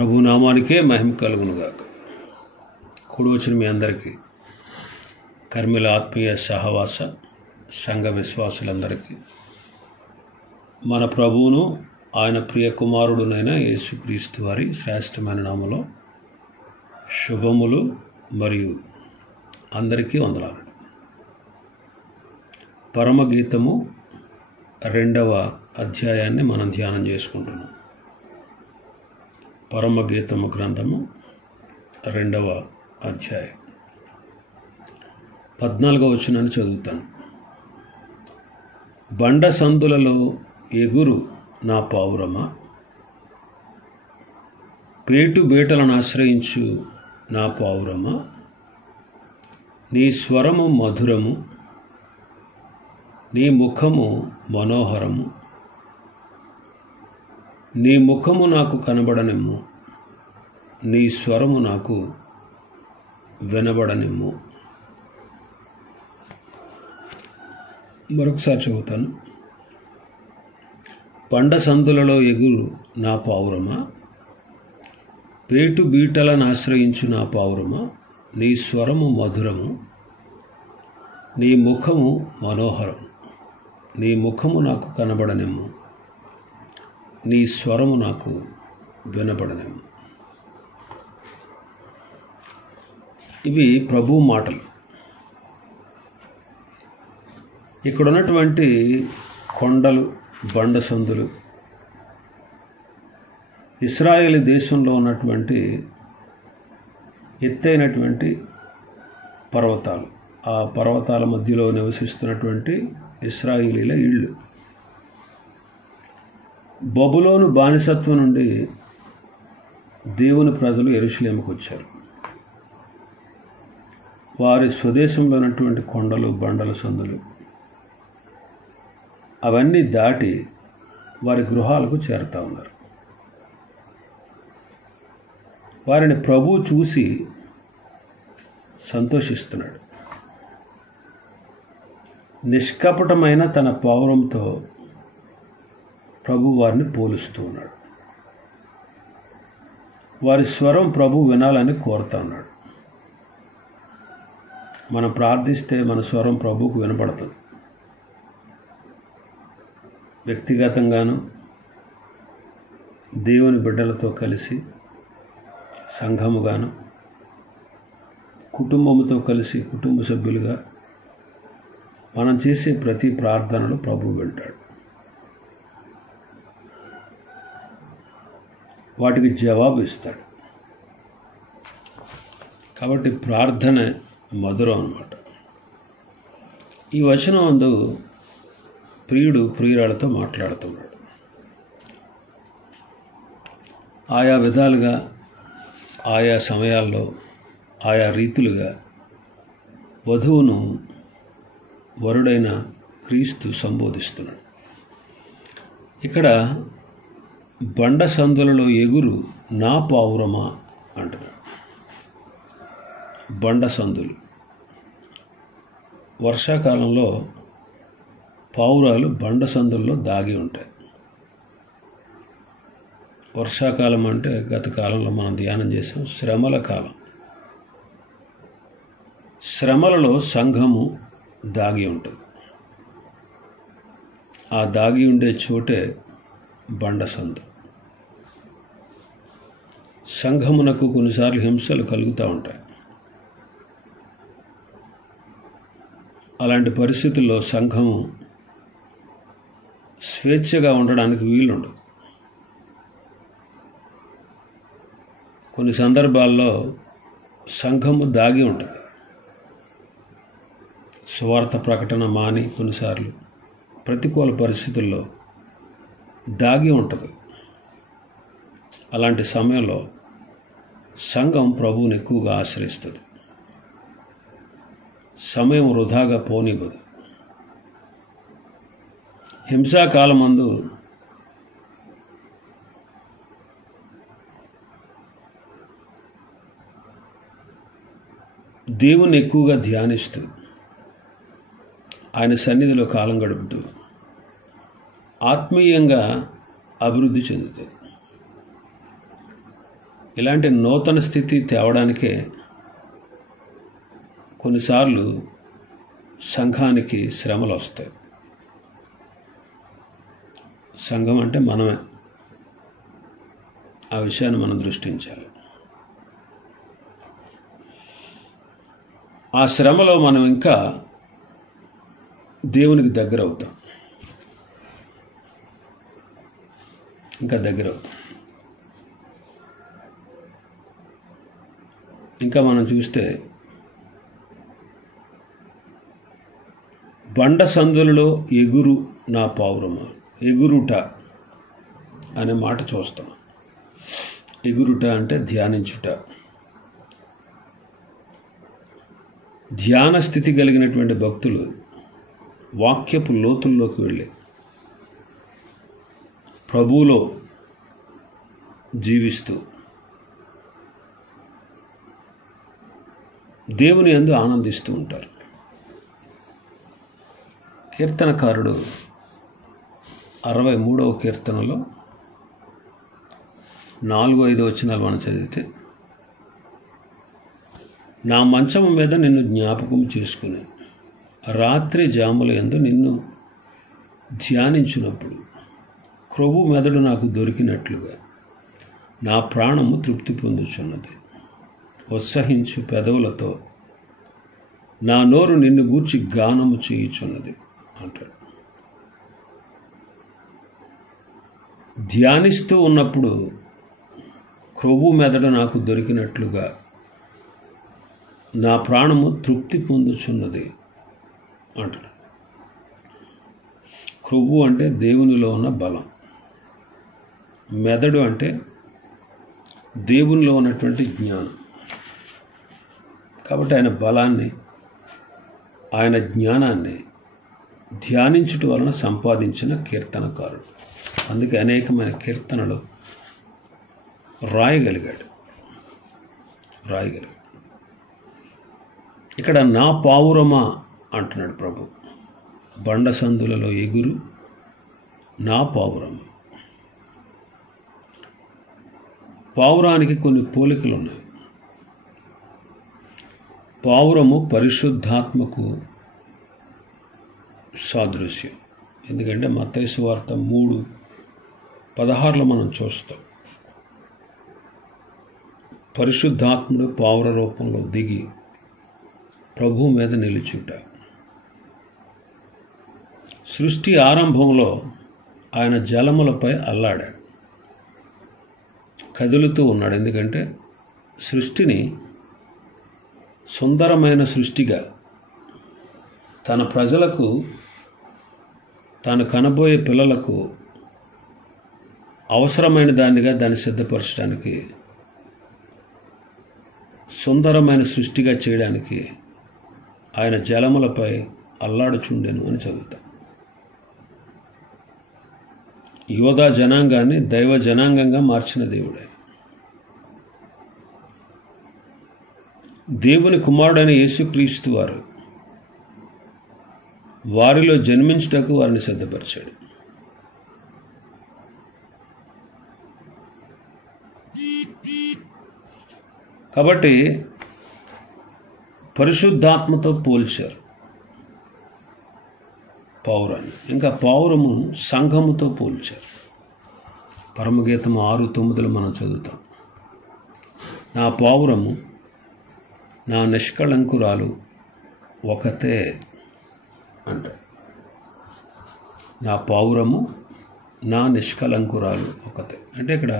ప్రభు నామానికే మహిమ కలుగునుగాక. కూడి వచ్చిన మీ అందరికీ, కర్మిల ఆత్మీయ సహవాస సంఘ విశ్వాసులందరికీ మన ప్రభువును ఆయన ప్రియ కుమారుడునైన యేసుక్రీస్తు వారి శ్రేష్టమైన నామములో శుభములు మరియు అందరికీ వందనాలు. పరమగీతము 2వ అధ్యాయాన్ని మనం ధ్యానం చేసుకుంటున్నాం. పరమగీతము గ్రంథము 2వ అధ్యాయం 14వ వచనాన్ని చదువుతాను. బండ సందులలో ఎగురు నా పావురమా, పేటు బీటలను ఆశ్రయించు నా పావురమా, నీ స్వరము మధురము, నీ ముఖము మనోహరము, నీ ముఖము నాకు కనబడనిమ్ము, నీ స్వరము నాకు వినబడనిమ్ము. మరొకసారి చదువుతాను. బండ సందులలో ఎగురు నా పావురమా, పేటు బీటలను ఆశ్రయించు నా పావురమా, నీ స్వరము మధురము, నీ ముఖము మనోహరము, నీ ముఖము నాకు కనబడనిమ్ము, నీ స్వరము నాకు వినబడనిమ్ము. ఇవి ప్రభు మాటలు. ఇక్కడ ఉన్నటువంటి కొండలు, బండ సందులు ఇశ్రాయేలు దేశంలో ఉన్నటువంటి ఎత్తైనటువంటి పర్వతాలు. ఆ పర్వతాల మధ్యలో నివసిస్తున్నటువంటి ఇశ్రాయేలీల ఇళ్ళు. బబులోను బానిసత్వం నుండి దేవుని ప్రజలు యెరూషలేముకు వచ్చారు. వారి స్వదేశంలో ఉన్నటువంటి కొండలు, బండల సందులు అవన్నీ దాటి వారి గృహాలకు చేరుతూ ఉన్నారు. వారిని ప్రభువు చూసి సంతోషిస్తున్నాడు. నిష్కపటమైన తన పౌరంతో ప్రభు వారిని పోలుస్తూ ఉన్నాడు. వారి స్వరం ప్రభు వినాలని కోరుతా ఉన్నాడు. మనం ప్రార్థిస్తే మన స్వరం ప్రభువుకు వినపడుతుంది. వ్యక్తిగతంగాను, దేవుని బిడ్డలతో కలిసి, సంఘముగాను, కుటుంబముతో కలిసి, కుటుంబ సభ్యులుగా మనం చేసే ప్రతి ప్రార్థనలు ప్రభువు వింటాడు. వాటికి జవాబు ఇస్తాడు. కాబట్టి ప్రార్థన మధురం అన్నమాట. ఈ వచనం అందు ప్రియుడు ప్రియురాలతో మాట్లాడుతున్నాడు. ఆయా విధాలుగా, ఆయా సమయాల్లో, ఆయా రీతులుగా వధువును వరుడైన క్రీస్తు సంబోధిస్తున్నాడు. ఇక్కడ బండ సందులలో ఎగురు నా పావురమా అంటున్నాడు. బండ సందులు. వర్షాకాలంలో పావురాలు బండ సందుల్లో దాగి ఉంటాయి. వర్షాకాలం అంటే గత కాలంలో మనం ధ్యానం చేసాం, శ్రమల కాలం. శ్రమలలో సంఘము దాగి ఉంటుంది. ఆ దాగి ఉండే చోటే బండ సందు. సంఘమునకు కొన్నిసార్లు హింసలు కలుగుతూ ఉంటాయి. అలాంటి పరిస్థితుల్లో సంఘము స్వేచ్ఛగా ఉండడానికి వీలుండదు. కొన్ని సందర్భాల్లో సంఘము దాగి ఉంటుంది. సువార్త ప్రకటన మాని కొన్నిసార్లు ప్రతికూల పరిస్థితుల్లో దాగి ఉంటుంది. అలాంటి సమయంలో సంఘం ప్రభువుని ఎక్కువగా ఆశ్రయిస్తుంది. సమయం వృధాగా పోనివ్వదు. హింసాకాలమందు దేవుని ఎక్కువగా ధ్యానిస్తూ, ఆయన సన్నిధిలో కాలం గడుపుతూ ఆత్మీయంగా అభివృద్ధి చెందుతుంది. ఇలాంటి నూతన స్థితి తేవడానికే కొన్నిసార్లు సంఘానికి శ్రమలు వస్తాయి. సంఘం అంటే మనమే. ఆ విషయాన్ని మనం దృష్టించాలి. ఆ శ్రమలో మనం ఇంకా దేవునికి దగ్గర అవుతాం, ఇంకా మనం చూస్తే బండ సందులలో ఎగురు నా పావురమా, ఎగురుట అనే మాట చూస్తాం. ఎగురుట అంటే ధ్యానించుట. ధ్యాన స్థితి కలిగినటువంటి భక్తులు వాక్యపు లోతుల్లోకి వెళ్ళి ప్రభువులో జీవిస్తూ దేవుని యందు ఆనందిస్తూ ఉంటారు. కీర్తనకారుడు 63వ కీర్తనలో 4-5 వచనాలు మనం చదివితే, నా మంచము మీద నిన్ను జ్ఞాపకం చేసుకుని రాత్రి జాముల యందు నిన్ను ధ్యానించినప్పుడు క్రొవ్వు మెదడు నాకు దొరికినట్లుగా నా ప్రాణము తృప్తి పొందుచున్నది. ఉత్సహించు పెదవులతో నా నోరు నిన్ను గూర్చి గానము చేయుచున్నది అంటాడు. ధ్యానిస్తూ ఉన్నప్పుడు క్రొవ్వు మెదడు నాకు దొరికినట్లుగా నా ప్రాణము తృప్తి పొందుచున్నది అంటాడు. క్రొవ్వు అంటే దేవునిలో ఉన్న బలం, మెదడు అంటే దేవునిలో ఉన్నటువంటి జ్ఞానం. కాబట్టి ఆయన బలాన్ని, ఆయన జ్ఞానాన్ని ధ్యానించుట వలన సంపాదించిన కీర్తనకారుడు. అందుకే అనేకమైన కీర్తనలు రాయగలిగాడు. ఇక్కడ నా పావురమా అంటున్నాడు ప్రభు. బండ సందులలో ఎగురు నా పావురమా. పావురానికి కొన్ని పోలికలు ఉన్నాయి. పావురము పరిశుద్ధాత్మకు సాదృశ్యం. ఎందుకంటే మత్తయి సువార్త 3:16 మనం చూస్తాం. పరిశుద్ధాత్ముడు పావుర రూపంలో దిగి ప్రభు మీద నిలుచుట. సృష్టి ఆరంభంలో ఆయన జలములపై అల్లాడాడు, కదులుతూ ఉన్నాడు. ఎందుకంటే సృష్టిని సుందరమైన సృష్టిగా తన ప్రజలకు, తాను కనబోయే పిల్లలకు అవసరమైన దాన్ని సిద్ధపరచడానికి, సుందరమైన సృష్టిగా చేయడానికి ఆయన జలములపై అల్లాడుచుండెను అని చదువుతాం. యోధా జనాంగాన్ని దైవ జనాంగంగా మార్చిన దేవుడే. దేవుని కుమారుడైన యేసుక్రీస్తు వారు వారిలో జన్మించుటకు వారిని సిద్ధపరిచాడు. కాబట్టి పరిశుద్ధాత్మతో పోల్చారు పావురాన్ని. ఇంకా పావురము సంఘముతో పోల్చారు. పరమగీతం 6:9 మనం చదువుతాం. నా పావురము నా నిష్కళంకురాలు ఒకతే అంటారు. నా పావురము నా నిష్కళంకురాలు ఒకతే అంటే ఇక్కడ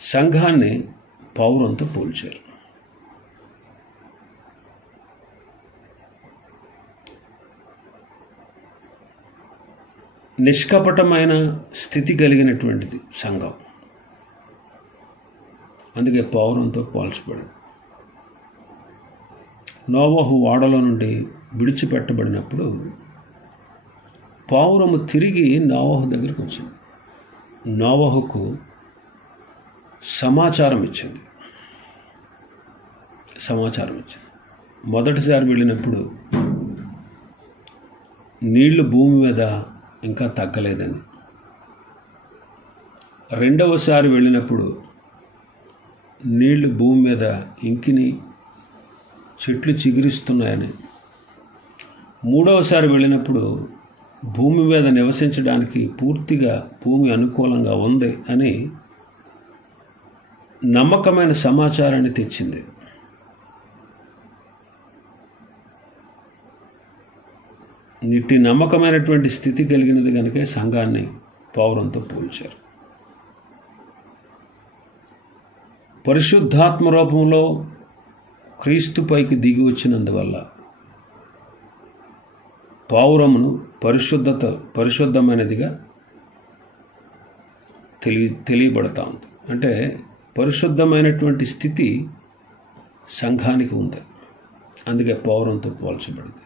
సంఘాన్ని పావురంతో పోల్చారు. నిష్కపటమైన స్థితి కలిగినటువంటిది సంఘం. అందుకే పావురంతో పోల్చబడింది. నోవహు ఓడలో నుండి విడిచిపెట్టబడినప్పుడు పావురము తిరిగి నోవహు దగ్గరకు వచ్చింది. నోవహుకు సమాచారం ఇచ్చింది. మొదటిసారి వెళ్ళినప్పుడు నీళ్లు భూమి మీద ఇంకా తగ్గలేదని, రెండవసారి వెళ్ళినప్పుడు నీళ్లు భూమి మీద ఇంకిని, చెట్లు చిగురిస్తున్నాయని, మూడవసారి వెళ్ళినప్పుడు భూమి మీద నివసించడానికి పూర్తిగా భూమి అనుకూలంగా ఉంది అని నమ్మకమైన సమాచారాన్ని తెచ్చింది. ఇట్టి నమ్మకమైనటువంటి స్థితి కలిగినది కనుక సంఘాన్ని పావురంతో పోల్చారు. పరిశుద్ధాత్మ రూపంలో క్రీస్తుపైకి దిగి వచ్చినందువల్ల పావురమును పరిశుద్ధమైనదిగా తెలియబడతా ఉంది. అంటే పరిశుద్ధమైనటువంటి స్థితి సంఘానికి ఉంది, అందుకే పావురంతో పోల్చబడింది.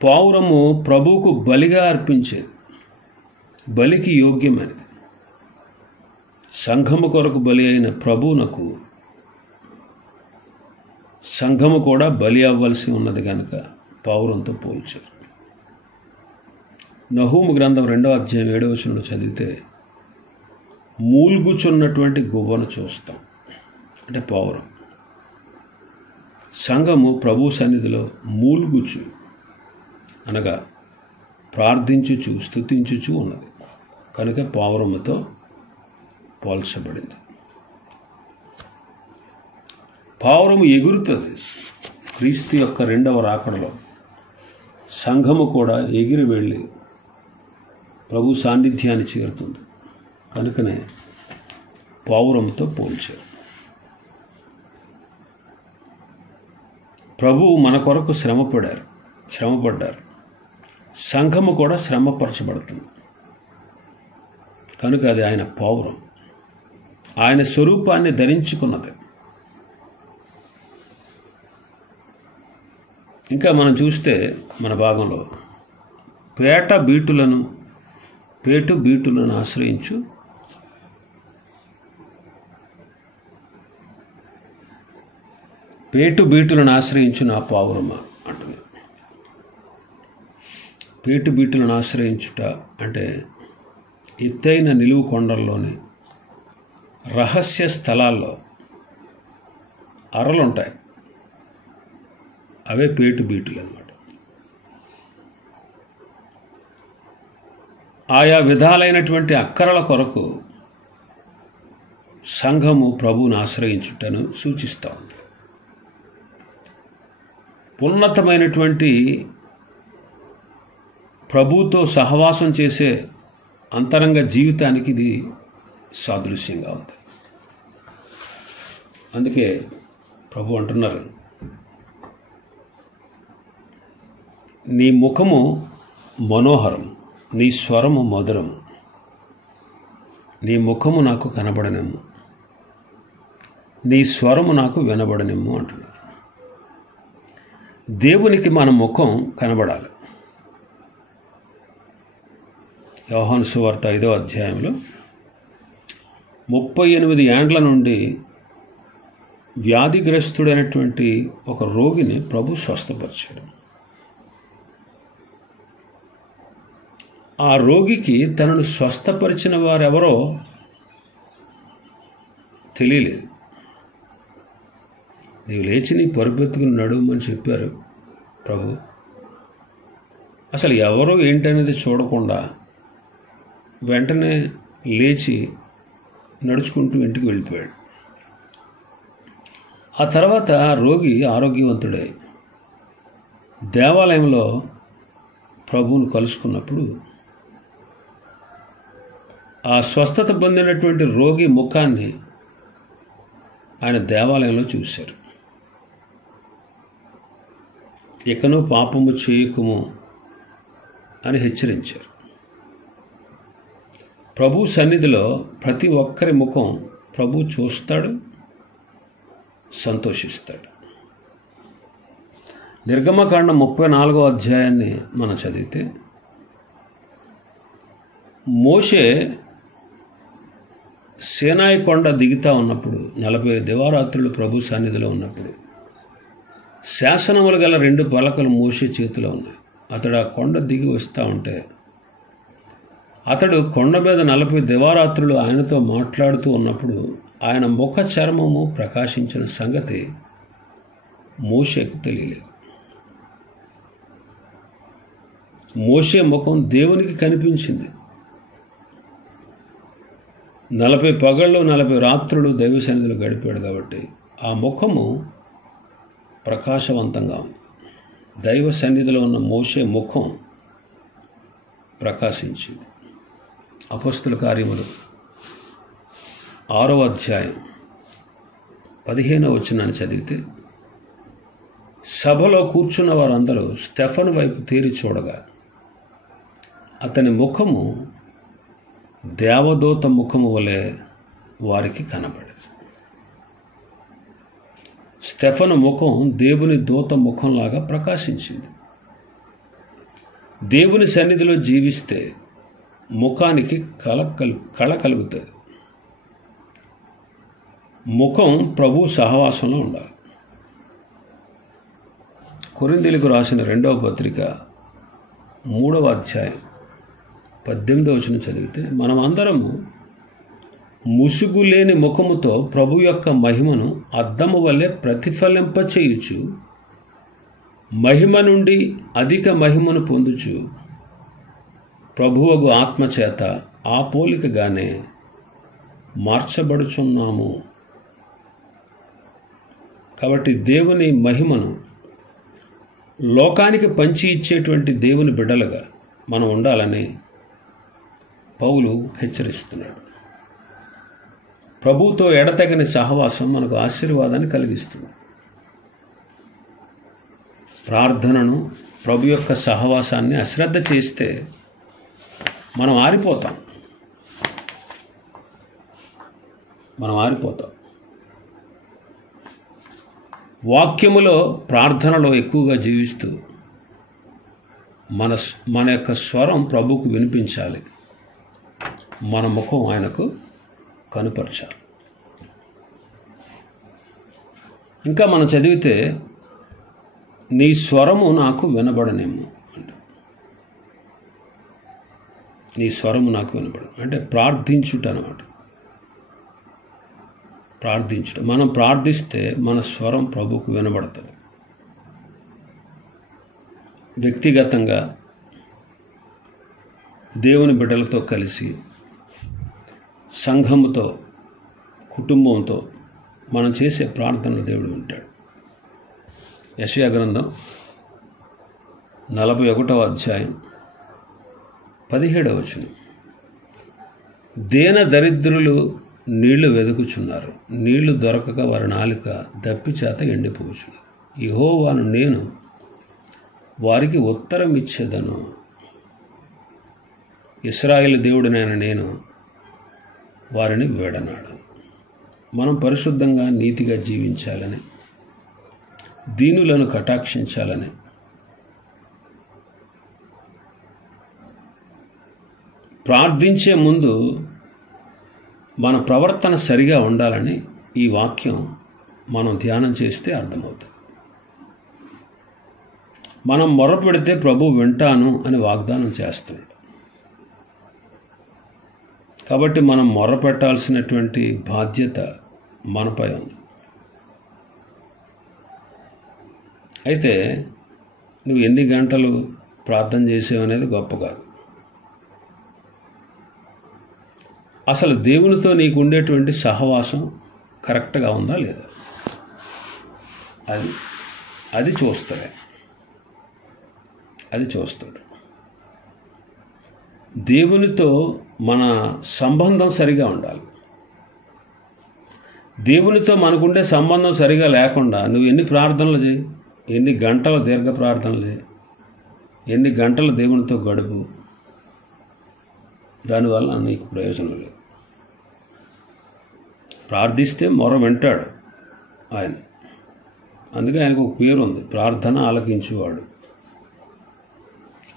పావురము ప్రభువుకు బలిగా అర్పించేది, బలికి యోగ్యమైనది. సంఘము కొరకు బలి అయిన ప్రభువునకు సంఘము కూడా బలి అవ్వాల్సి ఉన్నది కనుక పావురంతో పోల్చారు. నహూము గ్రంథం 2వ అధ్యాయం 7వ వచనంలో చదివితే మూల్గుచున్నటువంటి గువ్వను చూస్తాం, అంటే పావురం. సంఘము ప్రభు సన్నిధిలో మూల్గుచు అనగా ప్రార్థించుచు స్తుతించుచు ఉన్నది కనుక పావురముతో పోల్చబడింది. పావురము ఎగురుతుంది. క్రీస్తు యొక్క 2వ రాకడలో సంఘము కూడా ఎగిరి వెళ్ళి ప్రభు సాన్నిధ్యాన్ని చేరుతుంది కనుకనే పావురంతో పోల్చారు. ప్రభువు మన కొరకు శ్రమపడ్డారు. సంఘము కూడా శ్రమపరచబడుతుంది కనుక అది ఆయన పావురం, ఆయన స్వరూపాన్ని ధరించుకున్నది. ఇంకా మనం చూస్తే మన భాగంలో పేటు బీటులను ఆశ్రయించు నా పావురమా అంటుంది. పేటు బీటులను ఆశ్రయించుట అంటే ఎత్తైన నిలువు కొండల్లోని రహస్య స్థలాల్లో అరలుంటాయి, అవే పేటు బీటులు అన్నమాట. ఆయా విధాలైనటువంటి అక్కరల కొరకు సంఘము ప్రభువును ఆశ్రయించుటను సూచిస్తూ ఉంది. ఉన్నతమైనటువంటి ప్రభువుతో సహవాసం చేసే అంతరంగ జీవితానికి ఇది సాదృశ్యంగా ఉంది. అందుకే ప్రభు అంటున్నారు, నీ ముఖము మనోహరము, నీ స్వరము మధురము, నీ ముఖము నాకు కనబడనేమో, నీ స్వరము నాకు వినబడనేమో అంటున్నారు. దేవునికి మన ముఖం కనబడాలి. యోహాను సువార్త 5వ అధ్యాయంలో 38 ఏండ్ల నుండి వ్యాధిగ్రస్తుడైనటువంటి ఒక రోగిని ప్రభు స్వస్థపరిచాడు. ఆ రోగికి తనను స్వస్థపరిచిన వారెవరో తెలియలేదు. నీవు లేచి నీ పరుపెత్తుకుని నడుమని చెప్పారు ప్రభు. అసలు ఎవరో ఏంటనేది చూడకుండా వెంటనే లేచి నడుచుకుంటూ ఇంటికి వెళ్ళిపోయాడు. ఆ తర్వాత రోగి ఆరోగ్యవంతుడై దేవాలయంలో ప్రభువును కలుసుకున్నప్పుడు ఆ స్వస్థత పొందినటువంటి రోగి ముఖాన్ని ఆయన దేవాలయంలో చూశారు. ఇకను పాపము చేయకుము అని హెచ్చరించారు. ప్రభు సన్నిధిలో ప్రతి ఒక్కరి ముఖం ప్రభు చూస్తాడు, సంతోషిస్తాడు. నిర్గమకాండం 34వ అధ్యాయాన్ని మనం చదివితే మోషే సీనాయి కొండ దిగుతూ ఉన్నప్పుడు 40 దివారాత్రులు ప్రభు సన్నిధిలో ఉన్నప్పుడు శాసనములు గల 2 పలకలు మోషే చేతిలో ఉన్నాయి. అతడు ఆ కొండ దిగి వస్తూ ఉంటే అతడు కొండ మీద 40 దివారాత్రులు ఆయనతో మాట్లాడుతూ ఉన్నప్పుడు ఆయన ముఖ చర్మము ప్రకాశించిన సంగతి మోషేకు తెలియలేదు. మోషే ముఖం దేవునికి కనిపించింది. 40 పగళ్ళు 40 రాత్రులు దైవ సన్నిధిలో గడిపాడు కాబట్టి ఆ ముఖము ప్రకాశవంతంగా ఉంది. దైవ సన్నిధిలో ఉన్న మోషే ముఖం ప్రకాశించింది. అపొస్తలుల కార్యములు 6వ అధ్యాయం 15వ వచనాన్ని చదివితే, సభలో కూర్చున్న వారందరూ స్టెఫను వైపు తేరి చూడగా అతని ముఖము దేవదూత ముఖము వలె వారికి కనబడింది. స్టెఫను ముఖం దేవుని దూత ముఖంలాగా ప్రకాశించింది. దేవుని సన్నిధిలో జీవిస్తే ముఖానికి కళ కలుగుతుంది. ముఖం ప్రభు సహవాసంలో ఉండాలి. కొరింథీయులకు రాసిన 2వ పత్రిక 3వ అధ్యాయం 18వ వచనం చదివితే, మనం అందరము ముసుగు లేని ముఖముతో ప్రభు యొక్క మహిమను అద్దము వలె ప్రతిఫలింపచేయుచు మహిమ నుండి అధిక మహిమను పొందుచు ప్రభువగు ఆత్మచేత ఆ పోలికగానే మార్చబడుచున్నాము. కాబట్టి దేవుని మహిమను లోకానికి పంచి ఇచ్చేటువంటి దేవుని బిడ్డలుగా మనం ఉండాలని పౌలు హెచ్చరిస్తున్నాడు. ప్రభువుతో ఎడతెగని సహవాసం మనకు ఆశీర్వాదాన్ని కలిగిస్తుంది. ప్రార్థనను, ప్రభు యొక్క సహవాసాన్ని అశ్రద్ధ చేస్తే మనం ఆరిపోతాం. వాక్యములో, ప్రార్థనలో ఎక్కువగా జీవిస్తూ మన యొక్క స్వరం ప్రభువుకు వినిపించాలి. మన ముఖం ఆయనకు కనుపరచాలి. ఇంకా మనం చదివితే, నీ స్వరము నాకు వినబడనేమో అంటే, నీ స్వరము నాకు వినబడదు అంటే ప్రార్థించుట అన్నమాట. మనం ప్రార్థిస్తే మన స్వరం ప్రభువుకు వినబడుతుంది. వ్యక్తిగతంగా దేవుని బిడ్డలతో కలిసి, సంఘముతో, కుటుంబంతో మనం చేసే ప్రార్థనలు దేవుడు వింటాడు. యెషయా గ్రంథం 41వ అధ్యాయం 17వ వచనం, దీన దరిద్రులు నీళ్లు వెదుకుచున్నారు, నీళ్లు దొరకక వారి నాలుక దప్పిచేత ఎండిపోచున్నది. యెహోవాను నేను వారికి ఉత్తరం ఇచ్చేదను. ఇశ్రాయేలు దేవుడినైన నేను వారిని వేడనాడను. మనం పరిశుద్ధంగా, నీతిగా జీవించాలని, దీనులను కటాక్షించాలని, ప్రార్థించే ముందు మన ప్రవర్తన సరిగా ఉండాలని ఈ వాక్యం మనం ధ్యానం చేస్తే అర్థమవుతుంది. మనం మొరపెడితే ప్రభు వింటాను అని వాగ్దానం చేస్తున్నాడు. కాబట్టి మనం మొరపెట్టాల్సినటువంటి బాధ్యత మనపై ఉంది. అయితే నువ్వు ఎన్ని గంటలు ప్రార్థన చేసావు అనేది గొప్ప కాదు. అసలు దేవునితో నీకు ఉండేటువంటి సహవాసం కరెక్ట్గా ఉందా లేదా అది చూస్తాడు. దేవునితో మన సంబంధం సరిగా ఉండాలి. దేవునితో మనకుండే సంబంధం సరిగా లేకుండా నువ్వు ఎన్ని ప్రార్థనలు చేయి, ఎన్ని గంటల దీర్ఘ ప్రార్థనలు చేయి, ఎన్ని గంటలు దేవునితో గడుపు, దానివల్ల నీకు ప్రయోజనం లేదు. ప్రార్థిస్తే మొర వింటాడు ఆయన. అందుకే ఆయనకు ఒక పేరు ఉంది, ప్రార్థన ఆలకించువాడు.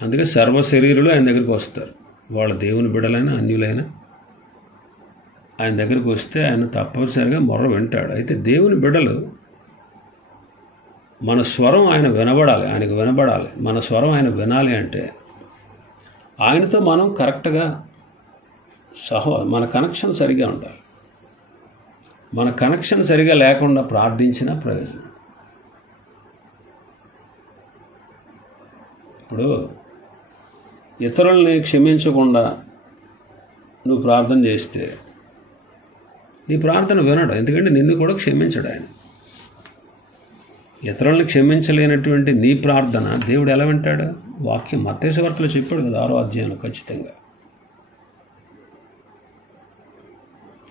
అందుకే సర్వ శరీరులు ఆయన దగ్గరికి వస్తారు. వాళ్ళ దేవుని బిడ్డలైనా అన్యులైనా ఆయన దగ్గరికి వస్తే ఆయన తప్పనిసరిగా మొర్ర వింటాడు. అయితే దేవుని బిడ్డలు మన స్వరం ఆయనకు వినబడాలి. మన స్వరం ఆయన వినాలి అంటే ఆయనతో మనం కరెక్ట్గా మన కనెక్షన్ సరిగా ఉండాలి. మన కనెక్షన్ సరిగా లేకుండా ప్రార్థించిన ప్రయోజనం. ఇప్పుడు ఇతరుల్ని క్షమించకుండా నువ్వు ప్రార్థన చేస్తే నీ ప్రార్థన వినడు, ఎందుకంటే నిన్ను కూడా క్షమించడు ఆయన. ఇతరులను క్షమించలేనటువంటి నీ ప్రార్థన దేవుడు ఎలా వింటాడు? వాక్యం మత్తయి సువార్తలో చెప్పాడు కదా 6వ అధ్యాయంలో ఖచ్చితంగా.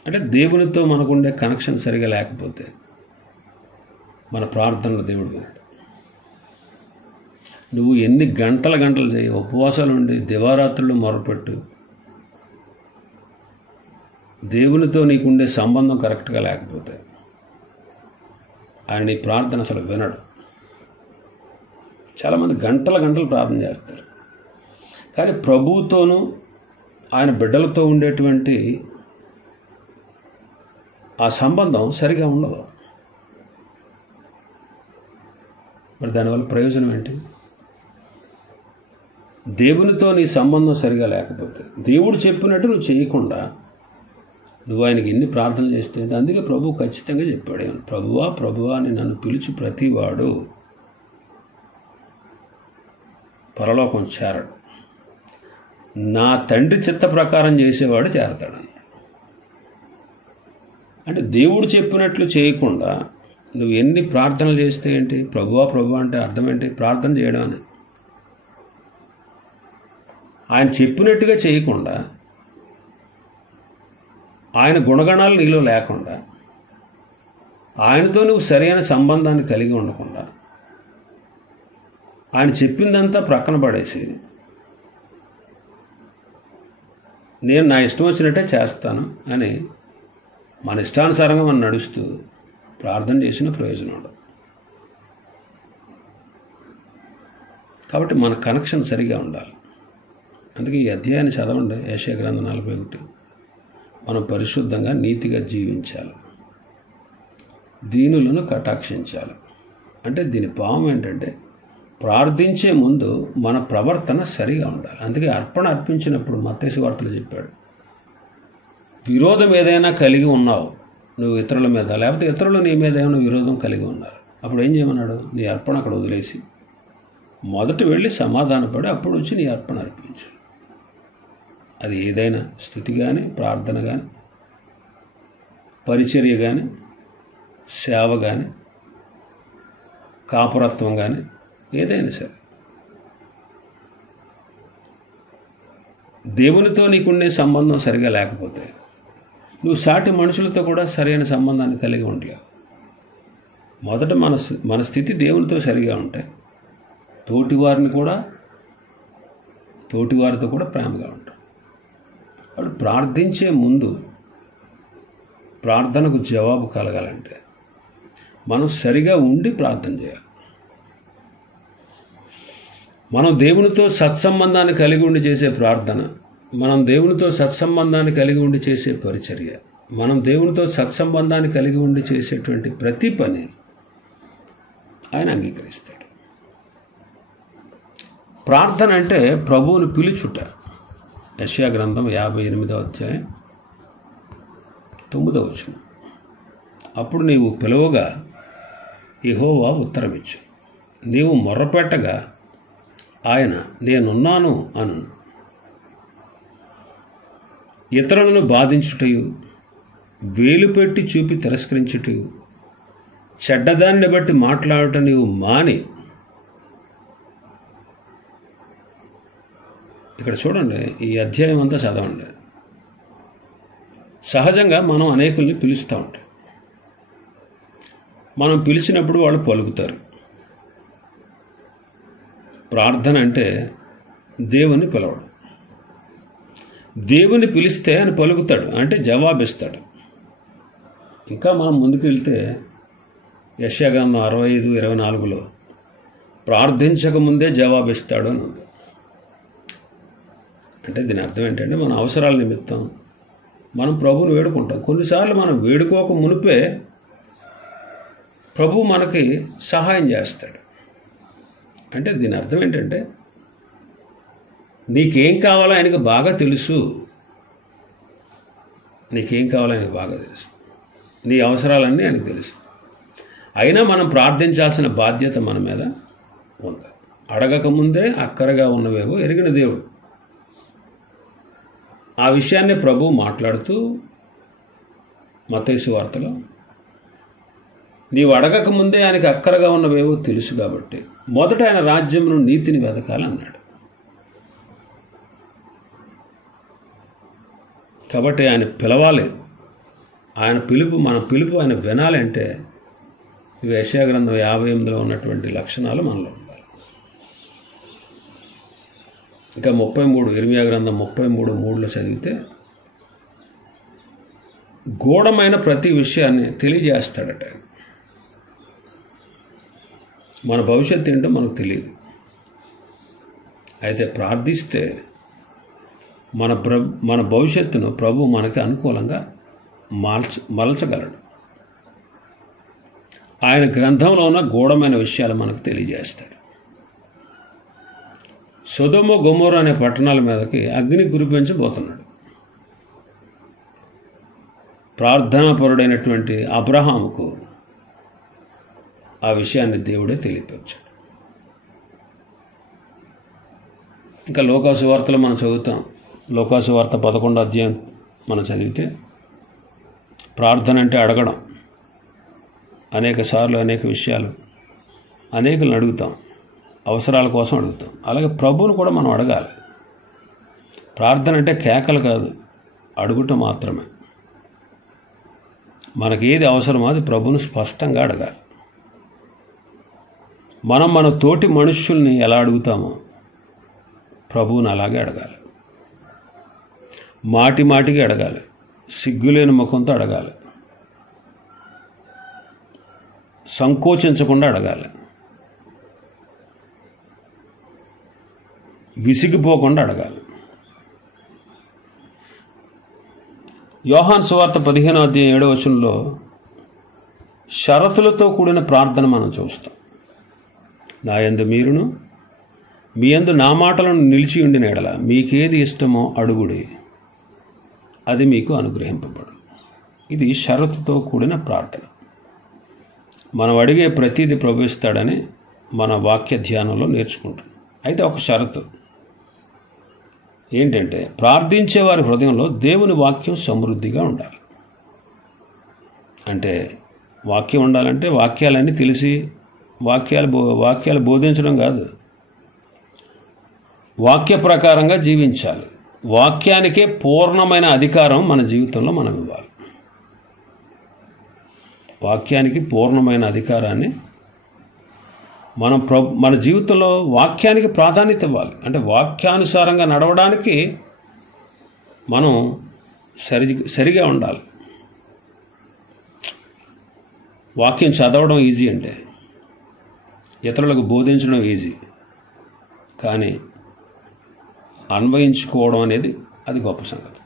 అంటే దేవునితో మనకుండే కనెక్షన్ సరిగా లేకపోతే మన ప్రార్థనలు దేవుడు వినడు. నువ్వు ఎన్ని గంటలు చేయి, ఉపవాసాలు ఉండి దివారాత్రులు మొరపెట్టు, దేవునితో నీకుండే సంబంధం కరెక్ట్గా లేకపోతే ఆయన నీ ప్రార్థన అసలు వినడు. చాలామంది గంటలు ప్రార్థన చేస్తారు, కానీ ప్రభువుతోనూ ఆయన బిడ్డలతో ఉండేటువంటి ఆ సంబంధం సరిగా ఉండదు. మరి దానివల్ల ప్రయోజనం ఏంటి? దేవునితో నీ సంబంధం సరిగా లేకపోతే, దేవుడు చెప్పినట్టు నువ్వు చేయకుండా నువ్వు ఆయనకి ఎన్ని ప్రార్థనలు చేస్తే, అందుకే ప్రభువు ఖచ్చితంగా చెప్పాడు, ప్రభువా అని నన్ను పిలిచి ప్రతివాడు పరలోకం చేరడు, నా తండ్రి చిత్త ప్రకారం చేసేవాడు చేరతాడని. అంటే దేవుడు చెప్పినట్లు చేయకుండా నువ్వు ఎన్ని ప్రార్థనలు చేస్తే ఏంటి? ప్రభువా అంటే అర్థం ఏంటి? ప్రార్థన చేయడం అని. ఆయన చెప్పినట్టుగా చేయకుండా, ఆయన గుణగణాలు నీలో లేకుండా, ఆయనతో నువ్వు సరైన సంబంధాన్ని కలిగి ఉండకుండా, ఆయన చెప్పిందంతా ప్రక్కన పడేసి నేను నా ఇష్టం వచ్చినట్టే చేస్తాను అని మన ఇష్టానుసారంగా మనం నడుస్తూ ప్రార్థన చేసిన ప్రయోజనం ఉండదు. కాబట్టి మన కనెక్షన్ సరిగా ఉండాలి. అందుకే ఈ అధ్యాయాన్ని చదవండి, యెషయా గ్రంథం 41. మనం పరిశుద్ధంగా నీతిగా జీవించాలి, దీనులను కటాక్షించాలి. అంటే దీని భావం ఏంటంటే ప్రార్థించే ముందు మన ప్రవర్తన సరిగా ఉండాలి. అందుకే అర్పణ అర్పించినప్పుడు మత్తయి సువార్తలో చెప్పాడు, విరోధం ఏదైనా కలిగి ఉన్నావు నువ్వు ఇతరుల మీద, లేకపోతే ఇతరులు నీ మీద ఏమైనా విరోధం కలిగి ఉన్నారు, అప్పుడు ఏం చేయమన్నాడు? నీ అర్పణ అక్కడ వదిలేసి మొదట వెళ్ళి సమాధానపడి అప్పుడు వచ్చి నీ అర్పణ అర్పించు. అది ఏదైనా స్తుతి కానీ, ప్రార్థన కానీ, పరిచర్య కానీ, సేవ కానీ, కాపురత్వం కానీ, ఏదైనా సరే దేవునితో నీకుండే సంబంధం సరిగా లేకపోతే నువ్వు సాటి మనుషులతో కూడా సరైన సంబంధాన్ని కలిగి ఉండలేవు. మొదట మన స్థితి దేవునితో సరిగా ఉంటే తోటివారితో కూడా ప్రేమగా ఉంటాం. వాడు ప్రార్థించే ముందు ప్రార్థనకు జవాబు కలగాలంటే మనం సరిగా ఉండి ప్రార్థన చేయాలి. మనం దేవునితో సత్సంబంధాన్ని కలిగి ఉండి చేసే ప్రార్థన, మనం దేవునితో సత్సంబంధాన్ని కలిగి ఉండి చేసే పరిచర్య, మనం దేవునితో సత్సంబంధాన్ని కలిగి ఉండి చేసేటువంటి ప్రతి పని ఆయన అంగీకరిస్తాడు. ప్రార్థన అంటే ప్రభువుని పిలుచుట. యెషయా గ్రంథం 58వ అధ్యాయం 9వ వచనం. అప్పుడు నీవు పిలువగా యెహోవా ఉత్తరమిచ్చు, నీవు మొర్రపెట్టగా ఆయన నేనున్నాను అను. ఇతరులను బాధించుటయు, వేలు పెట్టి చూపి తిరస్కరించుటయు, చెడ్డదాన్ని బట్టి మాట్లాడుట నీవు మాని. ఇక్కడ చూడండి, ఈ అధ్యాయం అంతా చదవండి. సహజంగా మనం అనేకుల్ని పిలుస్తూ ఉంటాం. మనం పిలిచినప్పుడు వాళ్ళు పలుకుతారు. ప్రార్థన అంటే దేవుని పిలవడం. దేవుని పిలిస్తే ఆయన పలుకుతాడు, అంటే జవాబిస్తాడు. ఇంకా మనం ముందుకు వెళ్తే యెషయా గ్రంథం 65:24లో ప్రార్థించకముందే జవాబిస్తాడు అని ఉంది. అంటే దీని అర్థం ఏంటంటే మన అవసరాల నిమిత్తం మనం ప్రభువుని వేడుకుంటాం. కొన్నిసార్లు మనం వేడుకోక మునిపే ప్రభువు మనకి సహాయం చేస్తాడు. అంటే దీని అర్థం ఏంటంటే నీకేం కావాలో ఆయనకు బాగా తెలుసు. నీకేం కావాలో ఆయనకు బాగా తెలుసు. నీ అవసరాలన్నీ ఆయనకు తెలుసు. అయినా మనం ప్రార్థించాల్సిన బాధ్యత మన మీద ఉంది. అడగకముందే అక్కరగా ఉన్నవేవో ఎరిగిన దేవుడు. ఆ విషయాన్ని ప్రభువు మాట్లాడుతూ మత్తయి సువార్తలో, నీవు అడగకముందే ఆయనకు అక్కరగా ఉన్నవేవో తెలుసు కాబట్టి మొదట ఆయన రాజ్యమును నీతిని వెతకాలన్నాడు. కాబట్టి ఆయన పిలవాలి. ఆయన పిలుపు, మన పిలుపు ఆయన వినాలి. అంటే ఇక యెషయా గ్రంథం 58లో ఉన్నటువంటి లక్షణాలు మనలో ఉండాలి. ఇంకా 33 ఇర్మీయా గ్రంథం 33:3లో చదివితే గూఢమైన ప్రతి విషయాన్ని తెలియజేస్తాడట. మన భవిష్యత్తు ఏంటో మనకు తెలియదు. అయితే ప్రార్థిస్తే మన భవిష్యత్తును ప్రభు మనకి అనుకూలంగా మలచగలడు. ఆయన గ్రంథంలో ఉన్న గూఢమైన విషయాలు మనకు తెలియజేస్తాడు. సొదొమ గొమొర్రా అనే పట్టణాల మీదకి అగ్ని కురిపించబోతున్నాడు. ప్రార్థనాపరుడైనటువంటి అబ్రహాముకు ఆ విషయాన్ని దేవుడే తెలియపరిచాడు. ఇంకా లోకాసు వార్తలు మనం చదువుతాం. లోకాసు వార్త 11వ అధ్యాయం మనం చదివితే ప్రార్థన అంటే అడగడం. అనేక సార్లు అనేక విషయాలు అనేకులను అడుగుతాం, అవసరాల కోసం అడుగుతాం. అలాగే ప్రభువును కూడా మనం అడగాలి. ప్రార్థన అంటే కేకలు కాదు, అడుగుట మాత్రమే. మనకి ఏది అవసరమో అది ప్రభువును స్పష్టంగా అడగాలి. మనం మన తోటి మనుష్యుల్ని ఎలా అడుగుతామో ప్రభువుని అలాగే అడగాలి. మాటి మాటికి అడగాలి. సిగ్గులేని ముఖంతో అడగాలి. సంకోచించకుండా అడగాలి. విసిగిపోకుండా అడగాలి. యోహాను సువార్త 15వ అధ్యాయం 7వ వచనంలో షరతులతో కూడిన ప్రార్థన మనం చూస్తాం. నా యందు మీరును మీ యందు నా మాటలను నిలిచి ఉండిన ఎడల మీకేది ఇష్టమో అడుగుడి, అది మీకు అనుగ్రహింపబడు. ఇది షరతుతో కూడిన ప్రార్థన. మనం అడిగే ప్రతిదీ ప్రభు ఇస్తాడని మన వాక్య ధ్యానంలో నేర్చుకుంటాం. అయితే ఒక షరతు ఏంటంటే, ప్రార్థించే వారి హృదయంలో దేవుని వాక్యం సమృద్ధిగా ఉండాలి. అంటే వాక్యం ఉండాలంటే వాక్యాలన్నీ తెలిసి వాక్యాలు బోధించడం కాదు, వాక్య ప్రకారంగా జీవించాలి. వాక్యానికే పూర్ణమైన అధికారం మన జీవితంలో మనం ఇవ్వాలి. వాక్యానికి పూర్ణమైన అధికారాన్ని మన జీవితంలో వాక్యానికి ప్రాధాన్యత ఇవ్వాలి. అంటే వాక్యానుసారంగా నడవడానికి మనం సరిగా ఉండాలి. వాక్యం చదవడం ఈజీ, అంటే ఇతరులకు బోధించడం ఈజీ, కానీ అన్వయించుకోవడం అనేది అది గొప్ప సంగతి.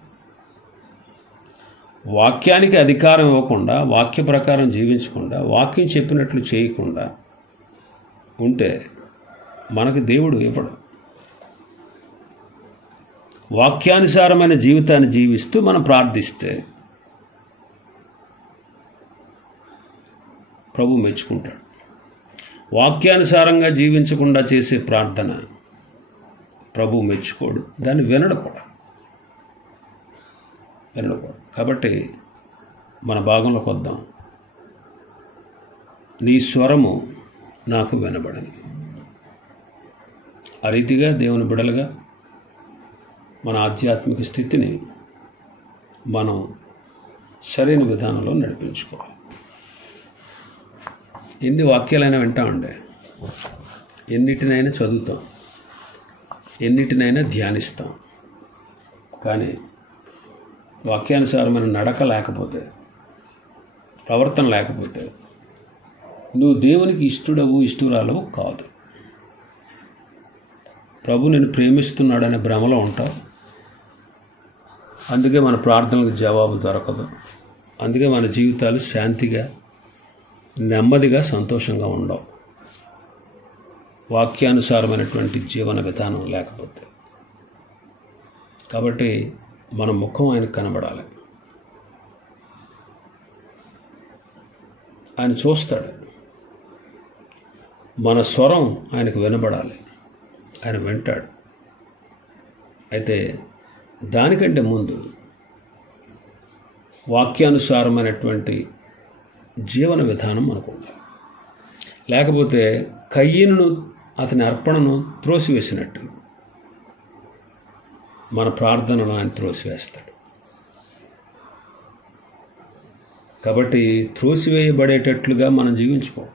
వాక్యానికి అధికారం ఇవ్వకుండా, వాక్య ప్రకారం జీవించకుండా, వాక్యం చెప్పినట్లు చేయకుండా ఉంటే మనకు దేవుడు ఇవ్వడు. వాక్యానుసారమైన జీవితాన్ని జీవిస్తూ మనం ప్రార్థిస్తే ప్రభు మెచ్చుకుంటాడు. వాక్యానుసారంగా జీవించకుండా చేసే ప్రార్థన ప్రభు మెచ్చుకోడు, దాన్ని వినడు కూడా. కాబట్టి మన భాగంలోకి వద్దాం. నీ స్వరము నాకు వినబడని. ఆ రీతిగా దేవుని బిడలుగా మన ఆధ్యాత్మిక స్థితిని మనం సరైన విధానంలో నడిపించుకోవాలి. ఎన్ని వాక్యాలైనా వింటామండి, ఎన్నిటినైనా చదువుతాం, ఎన్నిటినైనా ధ్యానిస్తాం, కానీ వాక్యానుసారమైన నడక లేకపోతే, ప్రవర్తన లేకపోతే నువ్వు దేవునికి ఇష్టురాలవు కాదు. ప్రభు నిన్ను ప్రేమిస్తున్నాడనే భ్రమలో ఉంటావు. అందుకే మన ప్రార్థనలకు జవాబు దొరకదు. అందుకే మన జీవితాలు శాంతిగా, నెమ్మదిగా, సంతోషంగా ఉండవు. వాక్యానుసారమైనటువంటి జీవన విధానం లేకపోతే. కాబట్టి మన ముఖం ఆయనకు కనబడాలి. ఆయన చూస్తాడు. మన స్వరం ఆయనకు వినబడాలి, ఆయన వింటాడు. అయితే దానికంటే ముందు వాక్యానుసారమైనటువంటి జీవన విధానం మనకు ఉండాలి. లేకపోతే కయ్యను అతని అర్పణను త్రోసివేసినట్టు మన ప్రార్థనను ఆయన త్రోసివేస్తాడు. కాబట్టి త్రోసివేయబడేటట్లుగా మనం జీవించుకోం.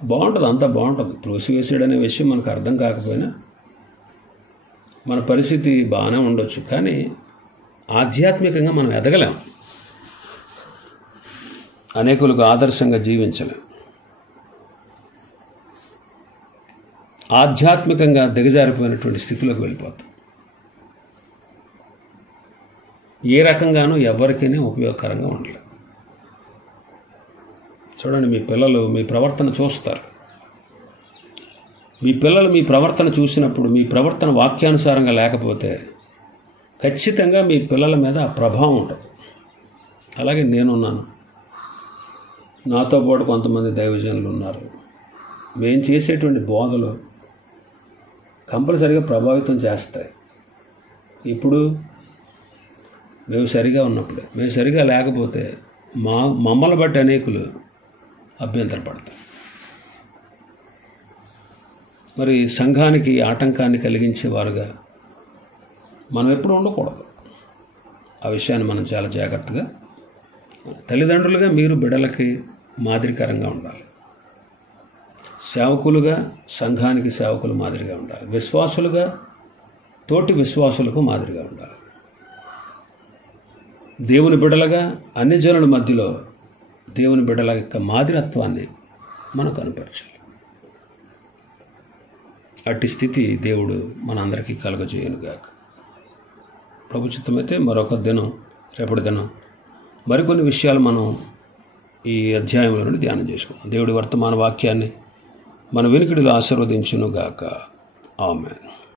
బాగుంటుంది, అంతా బాగుంటుంది. త్రోసివేసాడనే విషయం మనకు అర్థం కాకపోయినా మన పరిస్థితి బాగానే ఉండొచ్చు, కానీ ఆధ్యాత్మికంగా మనం ఎదగలేం, అనేకులకు ఆదర్శంగా జీవించలేం, ఆధ్యాత్మికంగా దిగజారిపోయినటువంటి స్థితిలోకి వెళ్ళిపోతాం. ఏ రకంగానూ ఎవరికైనా ఉపయోగకరంగా ఉండలేదు. చూడండి, మీ పిల్లలు మీ ప్రవర్తన చూస్తారు. మీ పిల్లలు మీ ప్రవర్తన చూసినప్పుడు మీ ప్రవర్తన వాక్యానుసారంగా లేకపోతే ఖచ్చితంగా మీ పిల్లల మీద ఆ ప్రభావం ఉంటుంది. అలాగే నేనున్నాను, నాతో పాటు కొంతమంది దైవజనులు ఉన్నారు. మేము చేసేటువంటి బోధలు కంపల్సరిగా ప్రభావితం చేస్తాయి. ఇప్పుడు మేము సరిగా ఉన్నప్పుడే, మేము సరిగా లేకపోతే మమ్మల్ని బట్టి అనేకులు అభ్యంతరపడతారు. మరి సంఘానికి ఆటంకాన్ని కలిగించేవారుగా మనం ఎప్పుడు ఉండకూడదు. ఆ విషయాన్ని మనం చాలా జాగ్రత్తగా, తల్లిదండ్రులుగా మీరు బిడ్డలకి మాదిరికరంగా ఉండాలి. సేవకులుగా సంఘానికి సేవకులు మాదిరిగా ఉండాలి. విశ్వాసులుగా తోటి విశ్వాసులకు మాదిరిగా ఉండాలి. దేవుని బిడ్డలుగా అన్ని జనుల మధ్యలో దేవుని బిడ్డల యొక్క మాదిరత్వాన్ని మనం కనపరచాలి. అట్టి స్థితి దేవుడు మనందరికీ కలుగజేయనుగాక. ప్రభు చిత్తమైతే మరొక దినం, రేపటి దినం మరికొన్ని విషయాలు మనం ఈ అధ్యాయంలో నుండి ధ్యానం చేసుకుందాం. దేవుడి వర్తమాన వాక్యాన్ని మన వెనుకడిలో ఆశీర్వదించునుగాక. ఆమేన్.